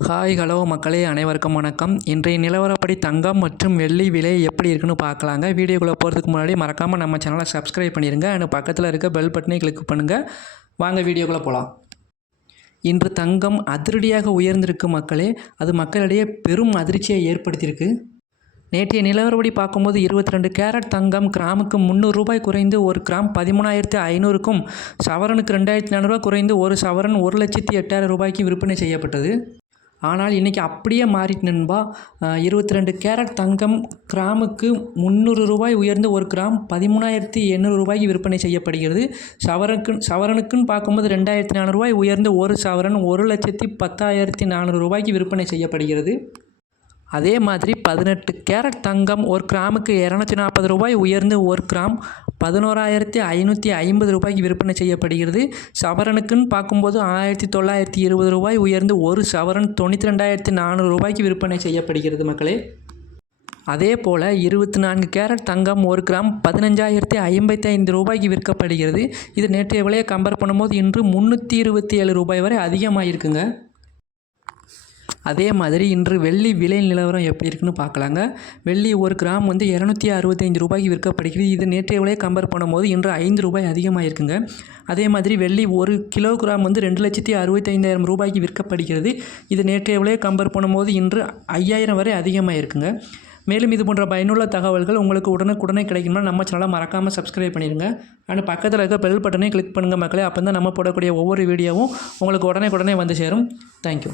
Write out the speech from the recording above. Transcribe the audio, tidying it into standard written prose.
Hi hello மக்களே, அனைவருக்கும் வணக்கம். இன்றைய நிலவரப்படி தங்கம் மற்றும் வெள்ளி விலை எப்படி இருக்குன்னு பார்க்கலாங்க. வீடியோக்குள்ளே போகிறதுக்கு முன்னாடி மறக்காமல் நம்ம சேனலை சப்ஸ்கிரைப் பண்ணிடுங்க. அண்ட் பக்கத்தில் இருக்க பெல் பட்டனை கிளிக் பண்ணுங்கள். வாங்க வீடியோக்குள்ளே போகலாம். இன்று தங்கம் அதிரடியாக உயர்ந்திருக்கு மக்களே. அது மக்களிடையே பெரும் அதிர்ச்சியை ஏற்படுத்தியிருக்கு. நேற்றைய நிலவரப்படி பார்க்கும்போது 22 கேரட் தங்கம் கிராமுக்கு 300 ரூபாய் குறைந்து ஒரு கிராம் 13,500க்கும், சவரனுக்கு 2,400 குறைந்து ஒரு சவரன் 1,08,000 ரூபாய்க்கு விற்பனை செய்யப்பட்டது. ஆனால் இன்றைக்கி அப்படியே மாறிட்டு நண்பா. 22 கேரட் தங்கம் கிராமுக்கு 300 ரூபாய் உயர்ந்து ஒரு கிராம் 13,800 ரூபாய்க்கு விற்பனை செய்யப்படுகிறது. சவரனுக்குன்னு பார்க்கும்போது 2,400 ரூபாய் உயர்ந்து ஒரு சவரன் 1,10,400 ரூபாய்க்கு விற்பனை செய்யப்படுகிறது. அதே மாதிரி 18 கேரட் தங்கம் ஒரு கிராமுக்கு 240 ரூபாய் உயர்ந்து ஒரு கிராம் 11,550 ரூபாய்க்கு விற்பனை செய்யப்படுகிறது. சவரனுக்குன்னு பார்க்கும்போது 1,920 ரூபாய் உயர்ந்து ஒரு சவரன் 92,400 ரூபாய்க்கு விற்பனை செய்யப்படுகிறது மக்களே. அதே போல் 24 கேரட் தங்கம் ஒரு கிராம் 15,055 ரூபாய்க்கு விற்கப்படுகிறது. இது நேற்றைய விலையை கம்பேர் பண்ணும்போது இன்று 327 ரூபாய் வரை அதிகமாகிருக்குங்க. அதே மாதிரி இன்று வெள்ளி விலை நிலவரம் எப்படி இருக்குன்னு பார்க்கலாங்க. வெள்ளி ஒரு கிராம் 265 ரூபாய்க்கு விற்கப்படுகிறது. இது நேற்றைய விலையை கம்பேர் பண்ணும்போது இன்று 5 ரூபாய் அதிகமாக இருக்குங்க. அதே மாதிரி வெள்ளி ஒரு கிலோகிராம் 2,65,000 ரூபாய்க்கு விற்கப்படுகிறது. இது நேற்றைய விலையை கம்பேர் பண்ணும்போது இன்று 5,000 வரை அதிகமாக இருக்குங்க. மேலும் இது போன்ற பயனுள்ள தகவல்கள் உங்களுக்கு உடனுக்குடனே கிடைக்கணும்னா நம்ம சேனலை மறக்காமல் சப்ஸ்கிரைப் பண்ணிடுங்க. அண்ட் பக்கத்தில் இருக்க பெல் பட்டனை கிளிக் பண்ணுங்கள் மக்களே. அப்போ தான் நம்ம போடக்கூடிய ஒவ்வொரு வீடியோவும் உங்களுக்கு உடனே வந்து சேரும். தேங்க்யூ.